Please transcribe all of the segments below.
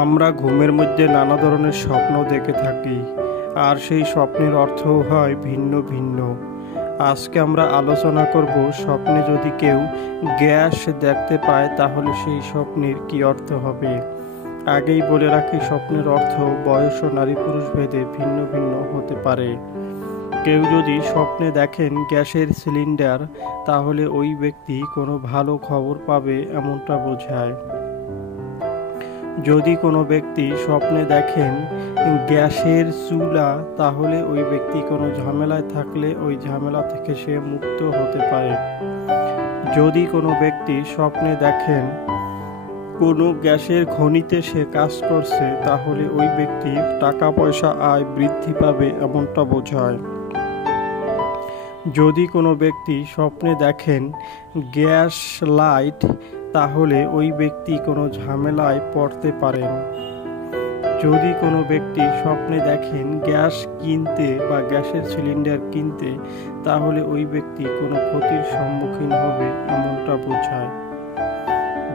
আমরা ঘুমের মধ্যে নানা ধরনের স্বপ্ন দেখে থাকি, আর সেই স্বপ্নের অর্থও হয় ভিন্ন ভিন্ন। আজকে আমরা আলোচনা করব, স্বপ্নে যদি কেউ গ্যাস দেখতে পায় তাহলে সেই স্বপ্নের কি অর্থ হবে। আগেই বলে রাখি, স্বপ্নের অর্থ বয়স ও নারী পুরুষ ভেদে ভিন্ন ভিন্ন হতে পারে। কেউ যদি স্বপ্নে দেখেন গ্যাসের সিলিন্ডার, তাহলে ওই ব্যক্তি কোনো ভালো খবর পাবে এমনটা বোঝায়। যদি কোনো ব্যক্তি স্বপ্নে দেখেন গ্যাসের চুলা, তাহলে ওই ব্যক্তি কোনো ঝামেলায় থাকলে ওই ঝামেলা থেকে সে মুক্ত হতে পারে। যদি কোনো ব্যক্তি স্বপ্নে দেখেন কোনো গ্যাসের খনিতে সে কাজ করছে, তাহলে ওই ব্যক্তি টাকা পয়সা আয় বৃদ্ধি পাবে এমনটা বোঝায়। যদি কোনো ব্যক্তি স্বপ্নে দেখেন গ্যাস লাইট, তাহলে ওই ব্যক্তি কোনো ঝামেলায় পড়তে পারেন। যদি কোনো ব্যক্তি স্বপ্নে দেখেন গ্যাস কিনতে বা গ্যাসের সিলিন্ডার কিনতে, তাহলে ওই ব্যক্তি কোনো ক্ষতির সম্মুখীন হবে এমনটা বোঝায়।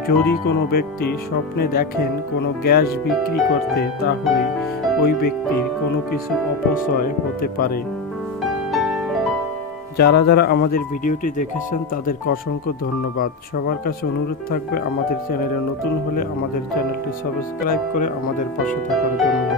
যদি কোনো ব্যক্তি স্বপ্নে দেখেন কোনো গ্যাস বিক্রি করতে, তাহলে ওই ব্যক্তির কোনো কিছু অপচয় হতে পারে। যারা যারা আমাদের ভিডিওটি দেখেছেন তাদেরকে অসংখ্য ধন্যবাদ। সবার কাছে অনুরোধ থাকবে, আমাদের চ্যানেলে নতুন হলে আমাদের চ্যানেলটি সাবস্ক্রাইব করে আমাদের পাশে থাকার জন্য।